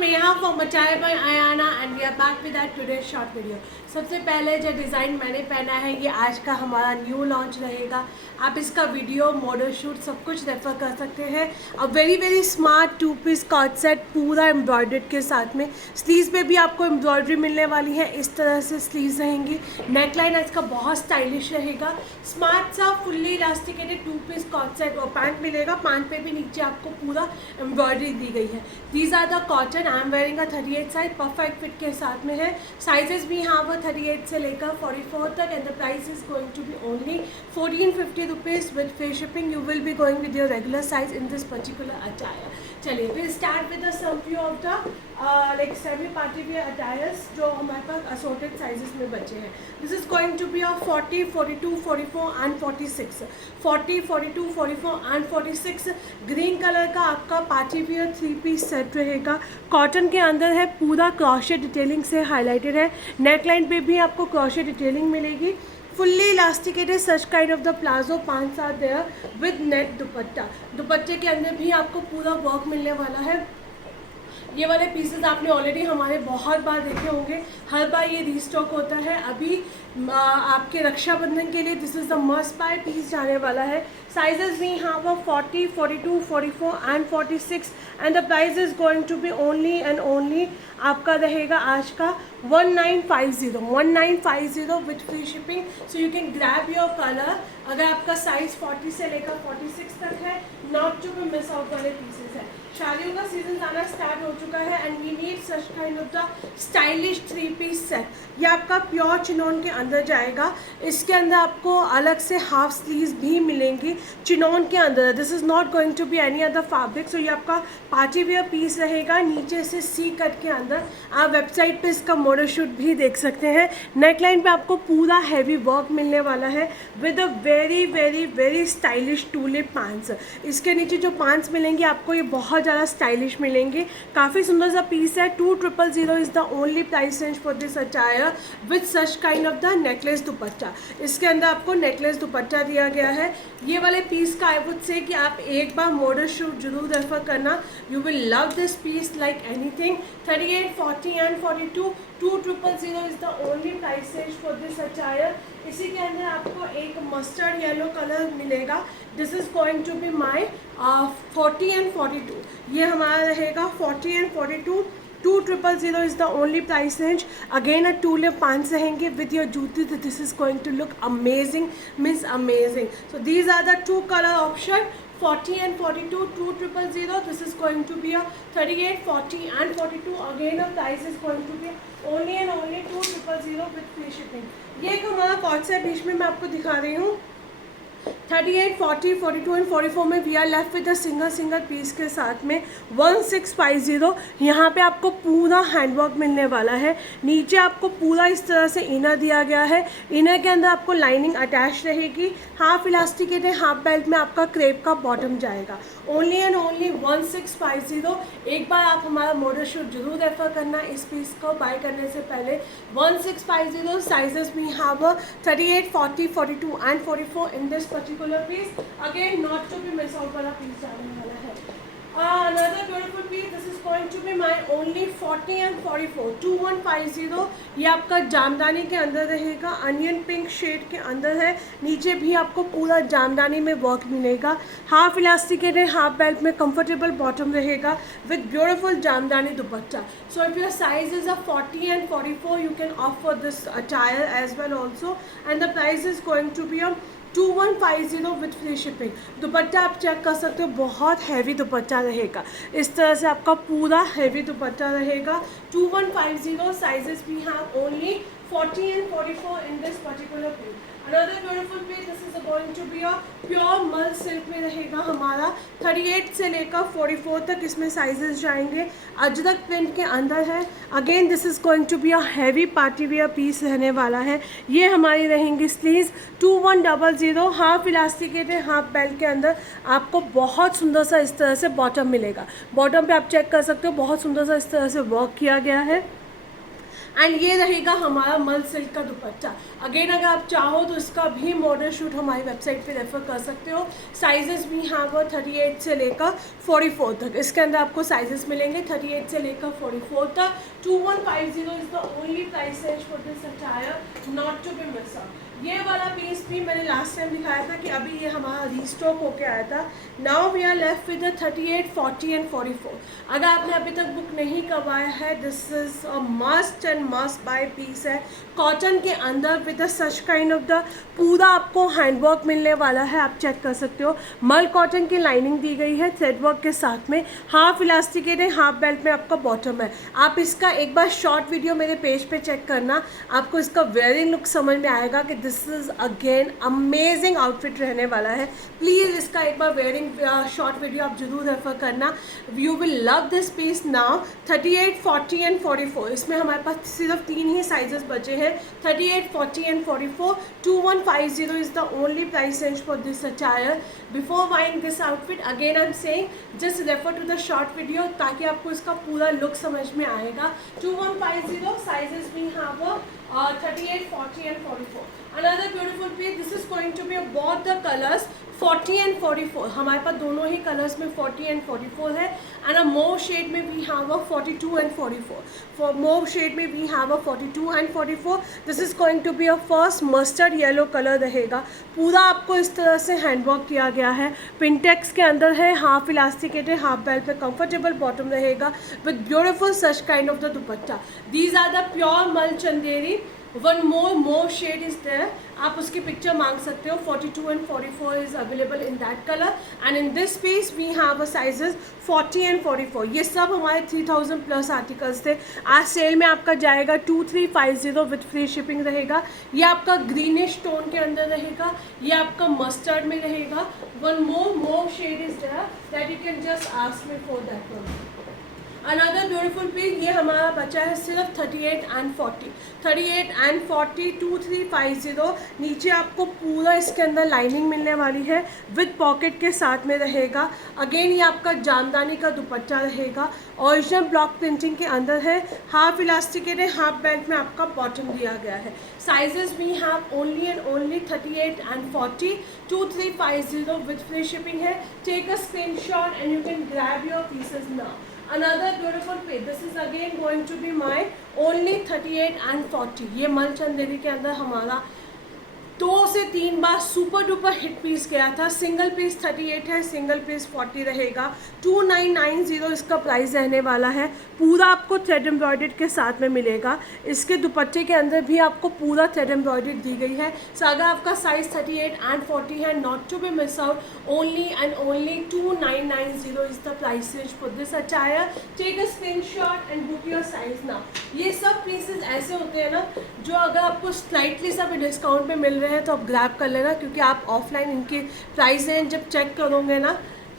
Neha from Attire by Ayana and we are back with our today's short video. सबसे पहले जो design मैंने पहना है ये आज का हमारा न्यू लॉन्च रहेगा. आप इसका वीडियो, मॉडल शूट सब कुछ रेफर कर सकते हैं. अब very smart 2 piece coord set पूरा एम्ब्रॉयडर्ड के साथ में. स्लीव्स पे भी आपको एम्ब्रॉयडरी मिलने वाली है. इस तरह से स्लीव्स रहेंगी. नेकलाइन इसका बहुत स्टाइलिश रहेगा. स्मार्ट सा fully elasticated 2 piece coord set और पैंट मिलेगा. पैंट पे भी नीचे आपको पूरा एम्ब्रॉयडरी दी गई है. These are the cotton. I am wearing a 38 size. Perfect fit के साथ में है. साइजेस भी यहाँ पर 38 से लेकर 44 तक and the price is going to be only 1450 rupees with free shipping. You will be going with your regular size in this particular attire. चलिए we start with the some few of the like semi party wear attires जो हमारे पास assorted sizes में बचे हैं. This is going to be of 40, 42, 44 and 46. 40, 42, 44 and 46. Green colour का आपका party wear 3 piece set रहेगा. कॉटन के अंदर है. पूरा क्रोशेट डिटेलिंग से हाईलाइटेड है. नेकलाइन पे भी आपको क्रोशेट डिटेलिंग मिलेगी. Fully elasticated such kind of the palazzo pants are there with net dupatta. दुपट्टे के अंदर भी आपको पूरा वर्क मिलने वाला है. ये वाले पीसेस आपने ऑलरेडी हमारे बहुत बार देखे होंगे. हर बार ये रीस्टॉक होता है. अभी आपके रक्षाबंधन के लिए this is the must buy piece जाने वाला है. साइजेस भी यहाँ पर 40, 42, 44 and 46 and the price is going to be only and only आपका रहेगा आज का 1950 with free shipping. So you can grab your colour. अगर आपका साइज 40 से लेकर 46 तक है, not to be miss out वाले पीसेस है. शादियों का सीजन आना स्टार्ट हो चुका है and we need such kind of the stylish 3 piece set. ये आपका प्योर चिनोन के अंदर जाएगा. इसके अंदर आपको अलग से हाफ स्लीव्स भी मिलेंगी चिनोन के अंदर. This is not going to be any other fabric. So ये आपका पार्टी वेयर पीस रहेगा. नीचे से सी कट के अंदर आप वेबसाइट पे इसका मॉडल शूट भी देख सकते हैं. नेकलाइन पे आपको पूरा हैवी वर्क मिलने वाला है with a very stylish tulip pants. इसके नीचे जो पैंट्स मिलेंगी आपको ये बहुत ज़्यादा स्टाइलिश मिलेंगे. काफ़ी सुंदर सा पीस है. 2000 is the only price range for this attire with such kind of the necklace दुपट्टा. इसके अंदर आपको नेकलेस दुपट्टा दिया गया है. ये वाले पीस का आई वुड से कि आप एक बार मॉडल शूट जरूर रेफर करना. You will love this piece like anything. 38, 40 and 42 2000 is the only price range for this attire. इसी के अंदर आपको एक मस्टर्ड येलो कलर मिलेगा. This is going to be my 40 and 42. ये हमारा रहेगा 40 and 42. 2000 is the only price range. Again a tulip pants रहेंगे with your jooty. This is going to look amazing, means amazing. So these are the 2 color option, 40 and 42, 2000. This is going to be a 38, 40 and 42. Again a price is going to be only and only 2000 with free shipping. ये एक हमारा cot set बीच में मैं आपको दिखा रही हूँ. 38, 40, 42 and 44 में we are left with single piece के साथ में 1650. यहाँ पे आपको पूरा हैंडवर्क मिलने वाला है. नीचे आपको पूरा इस तरह से इनर दिया गया है. इनर के अंदर आपको लाइनिंग अटैच रहेगी. हाफ इलास्टिकेटेड हाफ बेल्ट में आपका क्रेप का बॉटम जाएगा. Only and only 1650. एक बार आप हमारा मॉडल शूट जरूर रेफर करना इस पीस को बाय करने से पहले. 1650. साइजेस भी यहाँ पर 38, 40, 42 and 44 in this particular piece. Again not to be miss out वाला piece जाने वाला है. Another beautiful piece. This is going to be my only 40 and 44. 2150. ये आपका जामदानी के अंदर रहेगा. अनियन पिंक शेड के अंदर है. नीचे भी आपको पूरा जामदानी में वर्क मिलेगा. हाफ इलास्टिकेटेड हाफ बेल्ट में कंफर्टेबल बॉटम रहेगा with beautiful jamdani dupatta. So if your size is a 40 and 44, you can opt for this attire as well also. And the price is going to be a 2150 with free shipping. दुपट्टा आप check कर सकते हो. बहुत heavy दुपट्टा रहेगा. इस तरह से आपका पूरा हैवी दुपट्टा रहेगा. 2150. साइजेस भी हैं only 40 and 44 in this particular piece. Another beautiful piece. This is going to be a pure मल सिल्क में रहेगा हमारा. 38 से लेकर 44 तक इसमें साइजेस जाएंगे. अजरक प्रिंट के अंदर है. Again this is going to be a heavy party wear piece रहने वाला है. ये हमारी रहेंगी sleeves. 2100 half elasticated half belt के अंदर आपको बहुत सुंदर सा इस तरह से बॉटम मिलेगा. बॉटम पे आप चेक कर सकते हो बहुत सुंदर सा इस तरह से वर्क किया गया है. एंड ये रहेगा हमारा मल सिल्क का दुपट्टा। अगेन अगर आप चाहो तो इसका भी मॉडल शूट हमारी वेबसाइट पे रेफर कर सकते हो। साइजेस भी यहाँ पर 38 से लेकर 44 तक, इसके अंदर आपको साइजेस मिलेंगे 38 से लेकर 44 तक। 2150 is the only price range for this attire, not to be miss out. ये वाला पीस भी मैंने लास्ट टाइम दिखाया था कि अभी ये हमारा रीस्टॉक होके आया था। Now we are left with the 38, 40 and 44। अगर आपने अभी तक बुक नहीं करवाया है, this is a must and must buy piece है। कॉटन के अंदर with such kind of the पूरा आपको हैंडवर्क मिलने वाला है, आप चेक कर सकते हो। मल कॉटन की लाइनिंग दी गई है थ्रेड वर्क के साथ में, हाफ इलास्टिकेट है, हाफ बेल्ट में आपका बॉटम है। आप इसका एक बार शॉर्ट वीडियो मेरे पेज पे चेक करना, आपको इसका वेयरिंग लुक समझ में आएगा कि this is again amazing outfit रहने वाला है। प्लीज़ इसका एक बार वेयरिंग शॉर्ट वीडियो आप जरूर रेफर करना, you will love this piece. Now 38, 40 and 44, इसमें हमारे पास सिर्फ 3 ही साइजेस बचे हैं, 38, 40 and 44। 2150 is the only price range for this attire. Before buying this outfit, again I am saying just refer to the short video ताकि आपको इसका पूरा look समझ में आएगा। 2150 साइजेस भी यहाँ पर 38, 40 and 44. Another beautiful piece. This is going to be both the colors 40 and 44. हमारे पास दोनों ही कलर्स में 40 and 44 है। एंड अ मोव शेड में भी have a 42 and 44. For mauve shade में भी have a 42 and 44. This is going to be a first mustard yellow color रहेगा। पूरा आपको इस तरह से हैंडवर्क किया गया है, पिंटेक्स के अंदर है, हाफ इलास्टिकेट है, हाफ बेल्ट में कंफर्टेबल बॉटम रहेगा with beautiful such kind of the dupatta. These are the pure mul Chanderi. One more shade is there, आप उसकी पिक्चर मांग सकते हो। 42 and 44 is available in that colour. And in this piece we have a sizes 40 and 44। ये सब हमारे 3000 plus articles थे। आज सेल में आपका जाएगा 2350 विथ फ्री शिपिंग रहेगा। ये आपका ग्रीनिश टोन के अंदर रहेगा, ये आपका मस्टर्ड में रहेगा। One more shade is there that you can just ask me for that one. Another beautiful piece, ये हमारा बचा है सिर्फ 38 and 40। 38 and 40 2350। नीचे आपको पूरा इसके अंदर लाइनिंग मिलने वाली है विद पॉकेट के साथ में रहेगा। अगेन ये आपका जामदानी का दुपट्टा रहेगा, ओरिजिनल ब्लॉक प्रिंटिंग के अंदर है, हाफ इलास्टिकेट है, हाफ बेल्ट में आपका बॉटम दिया गया है। Sizes we have only and only 38 and 40। 2350 with free shipping है। Take a screenshot and you can grab your pieces now. Another beautiful piece. This is again going to be my only 38 and 40। ये मल चंदेरी के अंदर हमारा 2 से 3 बार super duper hit piece गया था। Single piece 38 है, सिंगल पीस 40 रहेगा। 2990 इसका प्राइस रहने वाला है। पूरा आपको थ्रेड एम्ब्रॉयडर्ड के साथ में मिलेगा। इसके दुपट्टे के अंदर भी आपको पूरा थ्रेड एम्ब्रॉयडर्ड दी गई है। सो अगर आपका साइज 38 and 40 है, not to be miss out, only and only 2990 is the price range for this attire. Take a screenshot and book your size now. ये सब पीसेस ऐसे होते हैं ना जो अगर आपको स्लाइटली सा भी डिस्काउंट में मिल रहे हैं तो आप ग्रैब कर लेना, क्योंकि आप ऑफलाइन इनकी प्राइस रेंज जब चेक करोगे ना,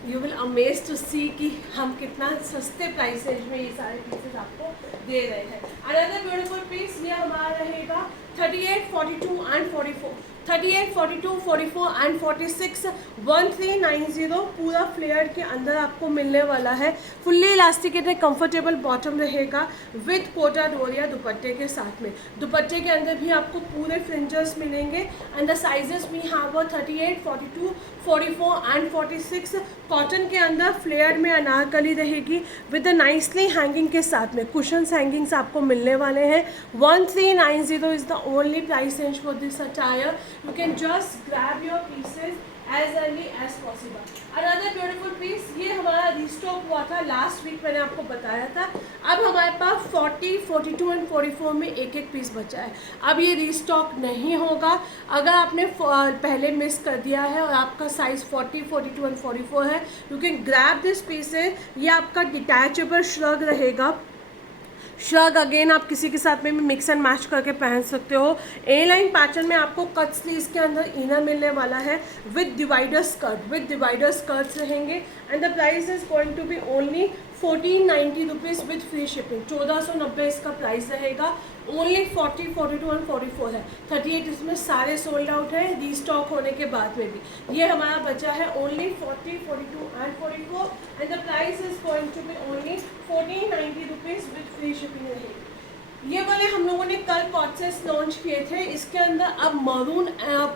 यू विल अमेज टू सी कि हम कितना सस्ते प्राइस रेंज में ये सारे पीसेस आपको दे रहे हैं। अनदर ब्यूटीफुल पीस ये हमारा रहेगा 38, 42 and 44। 38, 42, 44 and 46 1390 पूरा फ्लेयर के अंदर आपको मिलने वाला है। फुल्ली इलास्टिकेटेड कंफर्टेबल बॉटम रहेगा विद कोटा डोरिया दुपट्टे के साथ में। दुपट्टे के अंदर भी आपको पूरे फ्रिंजर्स मिलेंगे एंड द साइजेस भी हैव 38, 42, 44 and 46। कॉटन के अंदर फ्लेयर में अनारकली रहेगी विद द नाइसली हैंगिंग के साथ में। कुशन्स हैंगिंग्स आपको मिलने वाले हैं। 1390 is the only price range for this attire. You can just grab your pieces as early as possible. Another beautiful piece, ये हमारा रिस्टॉक हुआ था लास्ट वीक, मैंने आपको बताया था। अब हमारे पास 40, 42 and 44 में एक एक पीस बचा है। अब ये रिस्टॉक नहीं होगा। अगर आपने पहले मिस कर दिया है और आपका साइज़ 40, 42 and 44 है, you can grab this pieces. ये आपका डिटैचेबल श्रग रहेगा। श्रग अगेन आप किसी के साथ में भी मिक्स एंड मैच करके पहन सकते हो। ए लाइन पैटर्न में आपको कट स्लीव्स के अंदर इनर मिलने वाला है with divider skirt. With divider skirts रहेंगे and the price is going to be only 1490 rupees with free shipping. 1490 इसका प्राइस रहेगा। ओनली 40, 42 and 44 है। 38 इसमें सारे सोल्ड आउट है रीस्टॉक होने के बाद में भी। ये हमारा बचा है only 40, 42 and 44 and the price is going to be only 1490 rupees with free shipping रहेगी। ये वाले हम लोगों ने कल कॉर्सेट्स लॉन्च किए थे, इसके अंदर अब मरून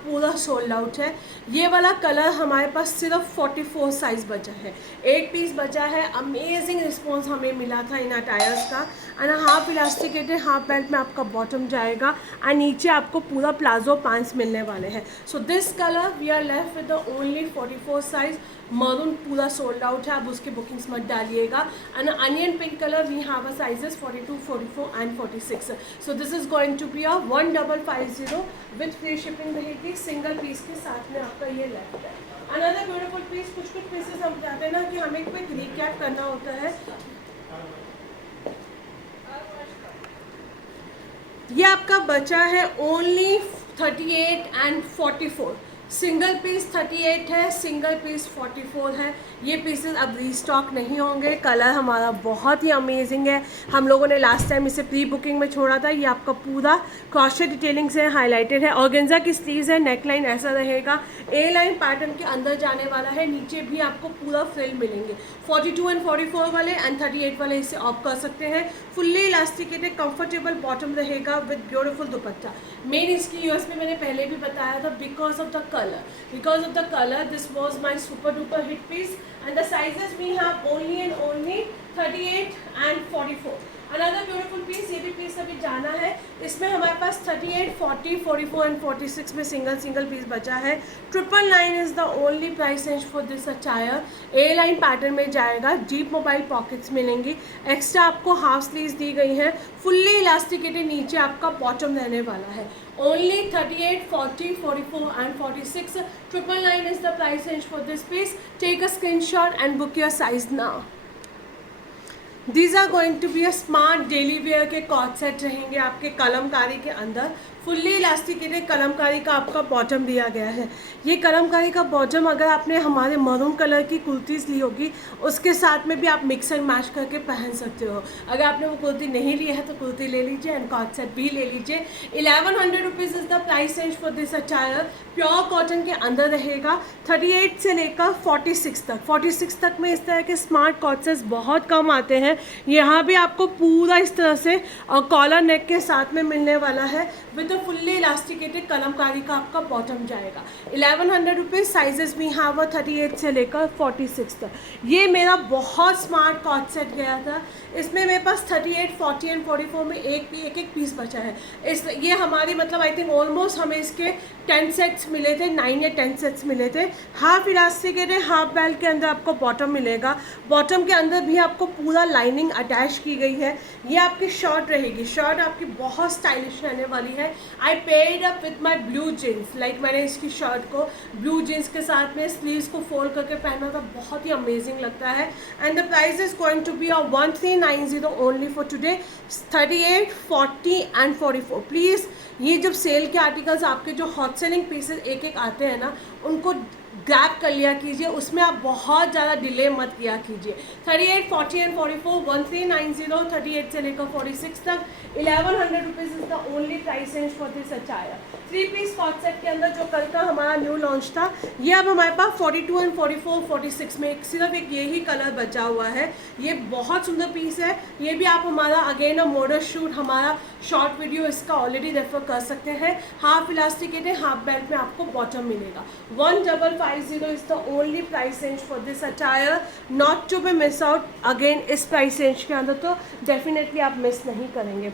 पूरा सोल्ड आउट है। ये वाला कलर हमारे पास सिर्फ 44 साइज़ बचा है, 8 पीस बचा है। अमेजिंग रिस्पॉन्स हमें मिला था इन अटायर्स का। And half elasticated half belt में आपका बॉटम जाएगा एंड नीचे आपको पूरा प्लाजो पैंट्स मिलने वाले हैं। So this colour we are left with the only 44 size. Maroon पूरा सोल्ड आउट है, अब उसके बुकिंग्स मत डालिएगा। And onion pink colour we have a sizes 42, 44 and 46। So this is going to be a 1550 with free shipping रहेगी, single piece के साथ में आपका ये लेफ्ट है। अनदर ब्यूटीफुल पीस, कुछ पीसेस हम चाहते हैं ना कि हमें क्विक रिकैप करना होता है। ये आपका बचा है ओनली 38 एंड 44, सिंगल पीस 38 है, सिंगल पीस 44 है। ये पीसेस अब रीस्टॉक नहीं होंगे। कलर हमारा बहुत ही अमेजिंग है, हम लोगों ने लास्ट टाइम इसे प्री बुकिंग में छोड़ा था। ये आपका पूरा क्रॉशेट डिटेलिंग से हाईलाइटेड है, ऑर्गेन्जा की स्लीव्स है, नेक लाइन ऐसा रहेगा, ए लाइन पैटर्न के अंदर जाने वाला है, नीचे भी आपको पूरा फ्रिल मिलेंगे। 42 एंड 44 वाले एंड 38 वाले इसे ऑफ कर सकते हैं। फुल्ली इलास्टिकेटेड कंफर्टेबल बॉटम रहेगा विद ब्यूटीफुल दुपट्टा। मेन इसकी यूएस में मैंने पहले भी बताया था, because of the colour this was my super duper hit piece. And the sizes we have only and only 38 and 44. Another beautiful piece, ये भी पीस अभी जाना है। इसमें हमारे पास 38, 40, 44 and 46 में सिंगल पीस बचा है। 999 is the only price range for this attire. A line pattern में जाएगा, डीप मोबाइल पॉकेट्स मिलेंगी, एक्स्ट्रा आपको हाफ स्लीव्स दी गई है, फुल्ली इलास्टिकेटेड नीचे आपका बॉटम रहने वाला है। Only 38, 40, 44 and 46. 999 is the price range for this piece. Take a screenshot and book your size now. These are going to be a smart daily wear के cot set रहेंगे आपके कलमकारी के अंदर। फुल्ली इलास्टिकेटेड कलमकारी का आपका बॉटम दिया गया है। ये कलमकारी का बॉटम अगर आपने हमारे मरून कलर की कुर्तीज़ ली होगी उसके साथ में भी आप मिक्स एंड मैच करके पहन सकते हो। अगर आपने वो कुर्ती नहीं ली है तो कुर्ती ले लीजिए एंड कॉट सेट भी ले लीजिए। 1100 rupees is the price range for this attire. Pure cotton के अंदर रहेगा। 38 से लेकर 46 तक में इस तरह के स्मार्ट कॉट सेट्स बहुत कम आते हैं। यहाँ भी आपको पूरा इस तरह से कॉलर नेक के साथ में मिलने वाला है विद फुल्ली इलास्टिकेटेड कलमकारी का आपका बॉटम जाएगा। 1100 रुपीज़। साइजेस भी यहाँ पर 38 से लेकर 46 तक। ये मेरा बहुत स्मार्ट कॉट सेट गया था। इसमें मेरे पास 38, 40 एंड 44 में एक पीस बचा है। ये हमारी मतलब आई थिंक ऑलमोस्ट हमें इसके 10 सेट्स मिले थे, 9 या 10 सेट्स मिले थे। हाफ इलास्टिकेटेड हाफ बेल्ट के अंदर आपको बॉटम मिलेगा। बॉटम के अंदर भी आपको पूरा लाइनिंग अटैच की गई है। ये आपकी शर्ट रहेगी, शर्ट आपकी बहुत स्टाइलिश रहने वाली है। I paired up with my blue jeans, like मैंने इसकी शर्ट को ब्लू जीन्स के साथ में स्लीव्स को फोल्ड करके पहना था, बहुत ही अमेजिंग लगता है। And the price is going to be 1390 only for today. 38, 40 and 44। Please ये जब सेल के आर्टिकल्स आपके जो हॉट सेलिंग पीसेस एक आते हैं ना, उनको ग्रैब कर लिया कीजिए, उसमें आप बहुत ज़्यादा डिले मत किया कीजिए। 38, 40 एंड 44 1390। 38 से लेकर 46 तक 1100 rupees is the only price range for this attire. 3 piece coord set के अंदर जो कल का हमारा न्यू लॉन्च था, ये अब हमारे पास 42 एंड 44, 46 में सिर्फ एक यही कलर बचा हुआ है। ये बहुत सुंदर पीस है। ये भी आप हमारा अगेन अ मॉडल शूट, हमारा शॉर्ट वीडियो इसका ऑलरेडी रेफर कर सकते हैं। हाफ इलास्टिकेटेड हाफ बेल्ट में आपको बॉटम मिलेगा। 1550 is the only price range for this attire, not to be miss out। Again इस प्राइस रेंज के अंदर तो डेफिनेटली आप मिस नहीं करेंगे।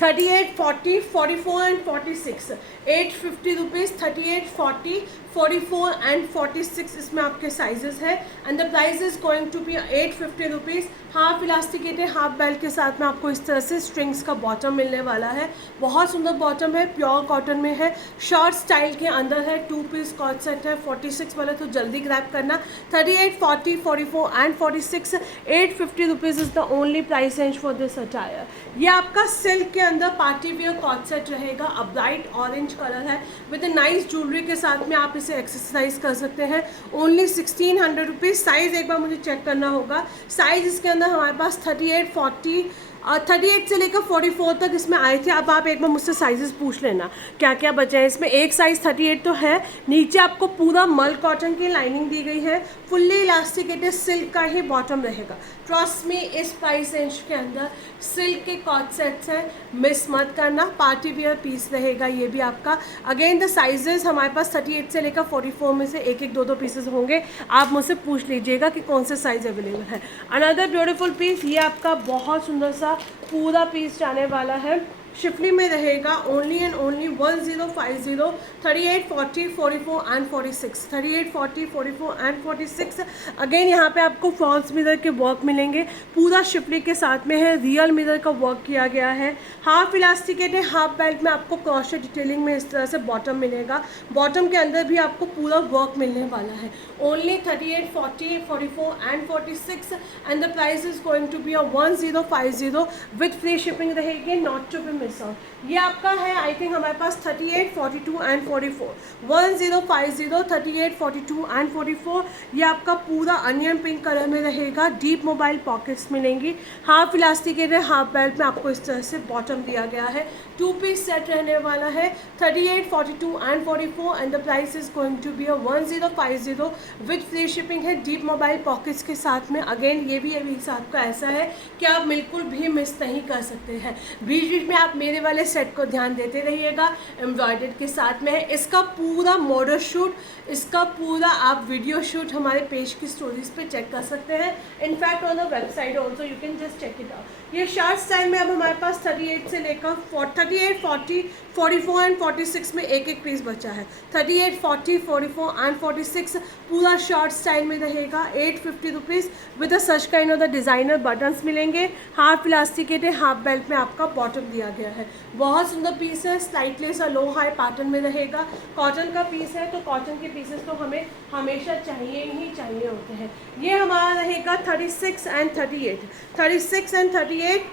38, 40, 44 एंड 46, 850 रुपीज़। 38, 40, 44 एंड 46 इसमें आपके साइजेस है। And the price is going to be 850 rupees. Half elasticated half belt के साथ में आपको इस तरह से स्ट्रिंग्स का बॉटम मिलने वाला है। बहुत सुंदर बॉटम है, प्योर कॉटन में है, शॉर्ट स्टाइल के अंदर है। 2 पीस कॉट सेट है। 46 वाले तो जल्दी ग्रैब करना। 38, 40, 44 and 46, 850 rupees is the only price range for this attire. ये आपका सिल्क के अंदर पार्टी वियर कॉट सेट रहेगा। अ ब्राइट ऑरेंज कलर है विद नाइस ज्वेलरी के साथ में आप इसे एक्सरसाइज कर सकते हैं। Only 1600 rupees. साइज़ एक बार मुझे चेक करना होगा। साइज़ इसके अंदर हमारे पास 38, 40 38 से लेकर 44 तक इसमें आए थे। अब आप एक बार मुझसे साइजेस पूछ लेना क्या क्या बचे हैं इसमें। एक साइज़ 38 तो है। नीचे आपको पूरा मल कॉटन की लाइनिंग दी गई है, फुल्ली इलास्टिकेटेड सिल्क का ही बॉटम रहेगा। ट्रस्ट में इस प्राइस रेंज के अंदर सिल्क के कॉट सेट्स हैं, मिस मत करना। पार्टी वियर पीस रहेगा ये भी आपका। अगेन द साइजेस हमारे पास 38 से लेकर 44 में से एक एक दो पीसेस होंगे। आप मुझसे पूछ लीजिएगा कि कौन से साइज़ अवेलेबल है। अनदर ब्यूटीफुल पीस, ये आपका बहुत सुंदर सा पूरा पीस जाने वाला है, शिफली में रहेगा। Only and only 1050, 38, 40, 44 and 46, 38, 40, 44 and 46। Again यहाँ पे आपको फॉल्स मिरर के वर्क मिलेंगे, पूरा शिफली के साथ में है, रियल मिरर का वर्क किया गया है। हाफ इलास्टिकेटेड हाफ बेल्ट में आपको क्रॉशेट डिटेलिंग में इस तरह से बॉटम मिलेगा। बॉटम के अंदर भी आपको पूरा वर्क मिलने वाला है। Only 38, 40, 44 and 46 and the price is going to be 1050 with free shipping रहेगी, not to be miss out. ये आपका है आई थिंक हमारे पास 38, 42 एंड 44, 1050, 38, 42 एंड 44। ये आपका पूरा अनियन पिंक कलर में रहेगा। डीप मोबाइल पॉकेट्स मिलेंगी। हाफ इलास्टिकेटेड हाफ बेल्ट में आपको इस तरह से बॉटम दिया गया है। 2 पीस सेट रहने वाला है, 38, 42 and 44 and the price is going to be 1050 with free shipping है, डीप मोबाइल पॉकेट्स के साथ में। अगेन ये भी अभी आपका ऐसा है कि आप बिल्कुल भी मिस नहीं कर सकते हैं। बीच बीच में आप मेरे वाले सेट को ध्यान देते रहिएगा, एम्ब्रॉयडर्ड के साथ में है। इसका पूरा मॉडल शूट, इसका पूरा आप वीडियो शूट हमारे पेज की स्टोरीज पे चेक कर सकते हैं। In fact on the website also you can just check it out. ये शार्ट स्टाइल में अब हमारे पास 38 से लेकर 38, 40, 44 एंड 46 में एक एक पीस बचा है। 38, 40, 44 एंड 46 पूरा शॉर्ट स्टाइल में रहेगा। 850 rupees with a such kind of the designer buttons मिलेंगे। हाफ इलास्टिकेटेड हाफ बेल्ट में आपका बॉटम दिया गया है। बहुत सुंदर पीस है, स्लाइटली सा लो हाई पैटर्न में रहेगा। कॉटन का पीस है तो कॉटन के पीसेस तो हमें हमेशा चाहिए ही चाहिए होते हैं। ये हमारा रहेगा 36 and 38, 36 and 38,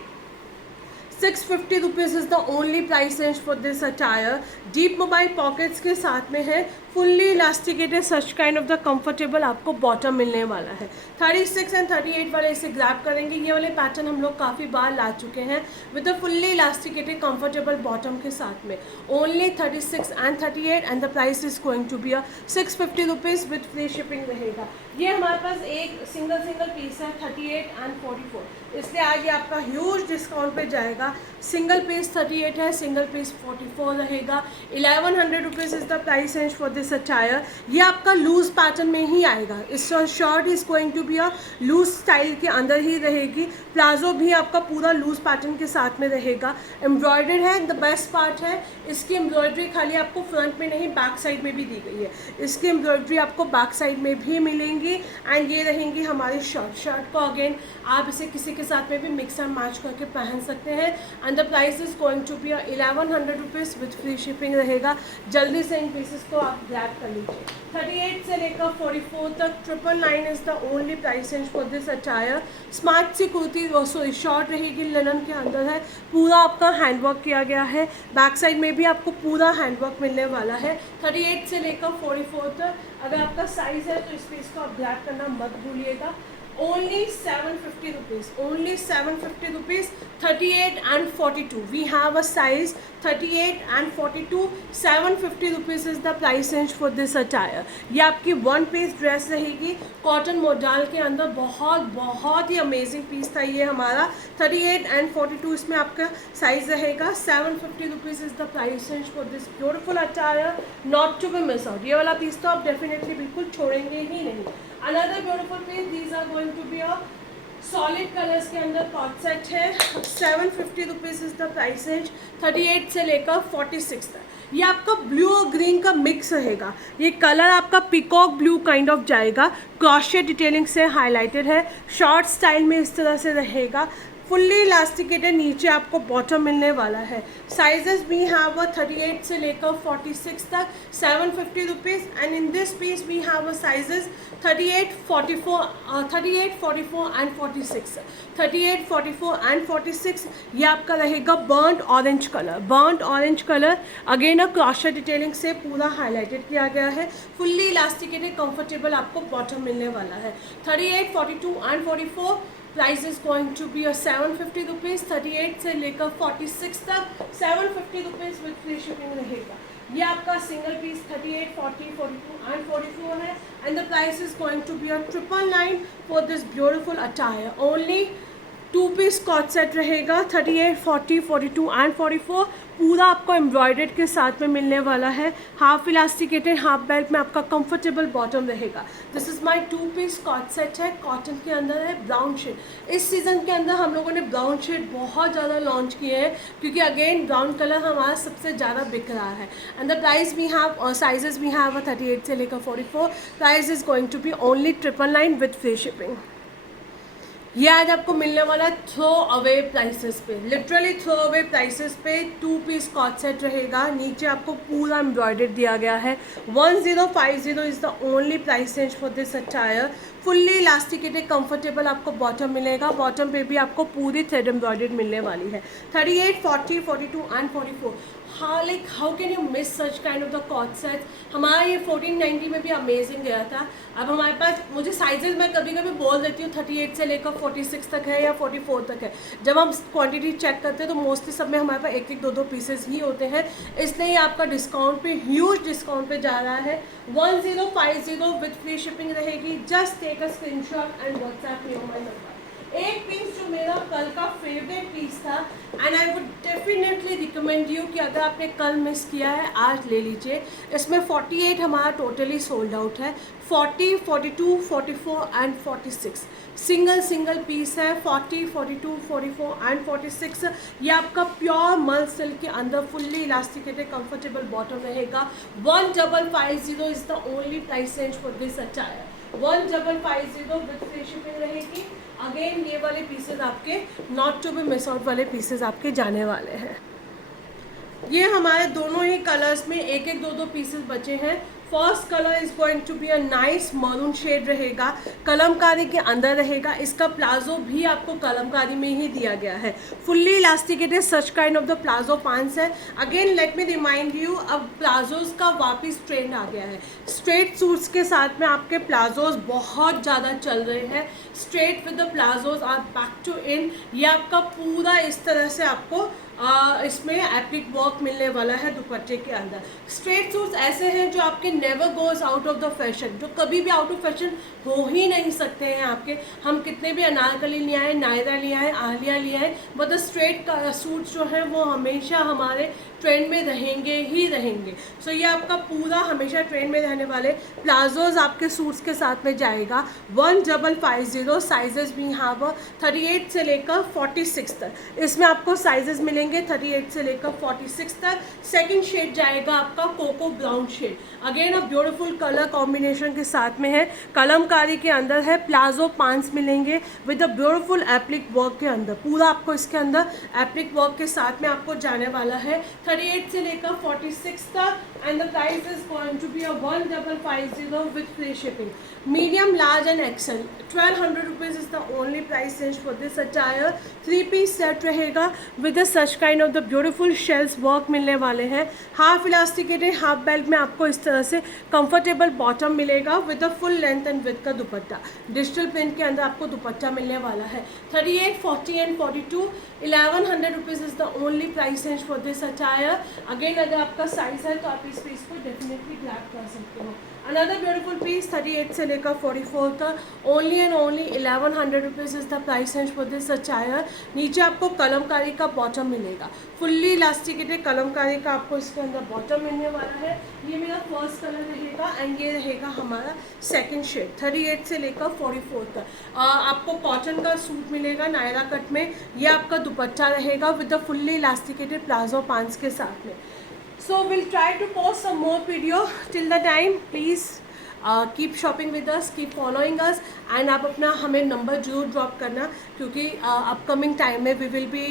650 rupees is the only price range for this attire. Deep mobile pockets के साथ में है, fully elasticated such kind of the comfortable आपको बॉटम मिलने वाला है। 36 एंड 38 वाले इसे ग्रैब करेंगे। ये वाले पैटर्न हम लोग काफ़ी बार ला चुके हैं with a fully elasticated comfortable bottom के साथ में। Only 36 and 38 and the price is going to be 650 rupees with free shipping रहेगा। ये हमारे पास एक सिंगल पीस है 38 एंड 44, इसलिए आज ये आपका ह्यूज डिस्काउंट पे जाएगा। सिंगल पीस 38 है, सिंगल पीस 44 रहेगा। 1100 rupees is the price range for this attire. ये आपका लूज पैटर्न में ही आएगा। इस shirt is going to be a loose style के अंदर ही रहेगी। प्लाजो भी आपका पूरा लूज पैटर्न के साथ में रहेगा। एम्ब्रॉयडर्ड है। द बेस्ट पार्ट है इसकी एम्ब्रॉयडरी खाली आपको फ्रंट में नहीं बैक साइड में भी दी गई है। इसकी एम्ब्रॉयडरी आपको बैक साइड में भी मिलेंगी एंड ये रहेंगी हमारी शर्ट को अगेन आप इसे किसी के साथ में भी मिक्स एंड मैच करके पहन सकते हैं and the price is going to be 1100 rupees with free shipping रहेगा। जल्दी से इन पीसेस को आप ग्रैब कर लीजिए। 38 से लेकर 44 तक 999 is the only price range for this attire. Smart सी कुर्ती सॉरी शॉर्ट रहेगी, लिनन के अंदर है, पूरा आपका हैंडवर्क किया गया है। बैक साइड में भी आपको पूरा हैंडवर्क मिलने वाला है। 38 से लेकर 44 तक अगर आपका साइज़ है तो इस पीस को आप ग्रैब करना मत भूलिएगा। Only 750 rupees, only 750 rupees, 38 and 42. We have a size 38 and 42. 750 rupees is the price range for this attire. ये आपकी वन पीस ड्रेस रहेगी कॉटन मोडाल के अंदर। बहुत ही अमेजिंग पीस था ये हमारा। 38 and 42 इसमें आपका साइज रहेगा। 750 rupees is the price range for this beautiful attire, not to be miss out. ये वाला पीस तो आप डेफिनेटली बिल्कुल छोड़ेंगे ही नहीं। Another beautiful piece, these are going to be a solid colors के अंदर कॉट सेट है। 750 rupees is the price range. 38 से लेकर 46 तक ये आपका ब्लू और ग्रीन का मिक्स रहेगा। ये कलर आपका पिकॉक ब्लू काइंड ऑफ जाएगा। क्रॉशेट डिटेलिंग से हाईलाइटेड है। शॉर्ट स्टाइल में इस तरह से रहेगा। फुल्ली इलास्टिकेटेड नीचे आपको बॉटम मिलने वाला है। साइजेस वी हैव 38 से लेकर 46 तक 750 rupees and in this piece we have sizes 38, 44 and 46। 38, 44 and 46 ये आपका रहेगा burnt orange colour again a crochet detailing से पूरा हाईलाइटेड किया गया है। फुल्ली इलास्टिकेटेड कंफर्टेबल आपको बॉटम मिलने वाला है। 38, 42 and 44 price is going to be 750 rupees. 38 से लेकर 46 तक 750 रुपीज़ विद फ्री शिपिंग रहेगा। ये आपका सिंगल पीस 38, 40, 42 एंड 44 है and the price is going to be 999 for this beautiful attire. Only 2 piece coord set रहेगा। 38, 40, 42 एंड 44 पूरा आपको एम्ब्रॉयडर्ड के साथ में मिलने वाला है। हाफ इलास्टिकेटेड हाफ बेल्ट में आपका कंफर्टेबल बॉटम रहेगा। This is my 2 piece coord set है, कॉटन के अंदर है, ब्राउन शेड। इस सीज़न के अंदर हम लोगों ने ब्राउन शेड बहुत ज़्यादा लॉन्च किए हैं क्योंकि अगेन ब्राउन कलर हमारा सबसे ज़्यादा बिक रहा है। And the price we have और साइजेस वी हैव 38 से लेकर 44। Price is going to be only 999 with free shipping. ये आज आपको मिलने वाला थ्रो अवे प्राइसेस पे, लिटरली थ्रो अवे प्राइसेस पे 2 पीस कॉट सेट रहेगा। नीचे आपको पूरा एम्ब्रॉयडर्ड दिया गया है। 1050 is the only price range for this attire. Fully elasticated comfortable आपको बॉटम मिलेगा। बॉटम पे भी आपको पूरी थ्रेड एम्ब्रॉयडर्ड मिलने वाली है। 38, 40, 42 एंड 44। हाँ, like how can you miss such kind of the coord set. हमारा ये 1490 में भी अमेजिंग गया था। अब हमारे पास, मुझे साइजेस मैं कभी कभी बोल देती हूँ 38 से लेकर 46 तक है या 44 तक है। जब हम क्वांटिटी चेक करते हैं तो मोस्टली सब में हमारे पास 1-1, 2-2 पीसेस ही होते हैं, इसलिए आपका डिस्काउंट पे, ह्यूज डिस्काउंट पे जा रहा है। 1050 विद फ्री शिपिंग रहेगी। Just take a screenshot and WhatsApp me on my number. एक पीस जो मेरा कल का फेवरेट पीस था and I would definitely recommend you कि अगर आपने कल मिस किया है आज ले लीजिए। इसमें 48 हमारा टोटली सोल्ड आउट है। 40, 42, 44 एंड 46 सिंगल पीस है। 40, 42, 44 एंड 46 ये आपका प्योर मल सिल्क के अंदर फुल्ली इलास्टिकेटेड कंफर्टेबल बॉटम रहेगा। 1550 is the only price range for this attire. 1550 with free shipping रहेगी। अगेन ये वाले पीसेस आपके not to be miss out वाले पीसेस आपके जाने वाले हैं। ये हमारे दोनों ही कलर्स में 1-1, 2-2 पीसेस बचे हैं। First colour is going to be a nice maroon shade रहेगा, कलमकारी के अंदर रहेगा। इसका प्लाजो भी आपको कलमकारी में ही दिया गया है। Fully elasticated such kind of the palazzo pants है। Again let me remind you, अब प्लाजोज का वापस ट्रेंड आ गया है। स्ट्रेट सूट्स के साथ में आपके प्लाजोज बहुत ज़्यादा चल रहे हैं। Straight with the palazzos are back to in. ये आपका पूरा इस तरह से आपको इसमें एप्लिक वर्क मिलने वाला है दुपट्टे के अंदर। स्ट्रेट सूट्स ऐसे हैं जो आपके never goes out of the fashion, जो कभी भी आउट ऑफ फैशन हो ही नहीं सकते हैं आपके। हम कितने भी अनारकली ले आए, नायरा ले आए, आलिया ले आए, बट द स्ट्रेट सूट्स जो हैं वो हमेशा हमारे ट्रेंड में रहेंगे ही रहेंगे। सो ये आपका पूरा हमेशा ट्रेंड में रहने वाले प्लाजोज आपके सूट्स के साथ में जाएगा। 1550 साइजेस भी यहाँ पर 38 से लेकर 46 तक इसमें आपको साइजेस मिलेंगे। 38 से लेकर 46 तक। सेकंड शेड जाएगा आपका cocoa brown shade. Again a beautiful colour combination के साथ में है, कलमकारी के अंदर है। प्लाजो पैंट्स मिलेंगे with a beautiful applique work के अंदर। पूरा आपको इसके अंदर एप्लिक वर्क के साथ में आपको जाने वाला है। 38 से लेकर 46 तक and the price is going to be 1550 with free shipping. Medium, large and XL 1200 rupees is the only price range for this attire. 3 piece set रहेगा with such kind of the beautiful shells work मिलने वाले हैं। Half elasticated half belt में आपको इस तरह से comfortable bottom मिलेगा with a full length and with का दुपट्टा। डिजिटल प्रिंट के अंदर आपको दुपट्टा मिलने वाला है। 38, 40 and 42 1100 rupees is the only price range for this attire. Again अगर आपका साइज है तो आप इस पीस को डेफिनेटली ग्रैब कर सकते हो। अनदर ब्यूटीफुल पीस 38 से लेकर 44 तक only and only 1100 rupees is the price range for this attire. नीचे आपको कलमकारी का बॉटम मिलेगा। फुल्ली इलास्टिकेटेड कलमकारी का आपको इसके अंदर बॉटम मिलने वाला है। ये मेरा फर्स्ट कलर रहेगा एंड ये रहेगा हमारा सेकंड शेड। 38 से लेकर 44 तक आपको कॉटन का सूट मिलेगा नायरा कट में। ये आपका दुपट्टा रहेगा with the fully elasticated palazzo pants के साथ में। So we'll try to post some more video. Till the time, please keep shopping with us, keep following us, and आप अपना हमें नंबर जरूर ड्रॉप करना क्योंकि अपकमिंग टाइम में we will be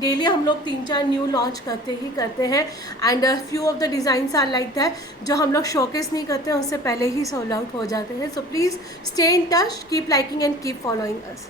डेली हम लोग 3-4 न्यू लॉन्च करते हैं and few of the designs are like that जो हम लोग शोकेस नहीं करते हैं उससे पहले ही सोल्ड आउट हो जाते हैं। So please stay in touch, keep liking and keep following us.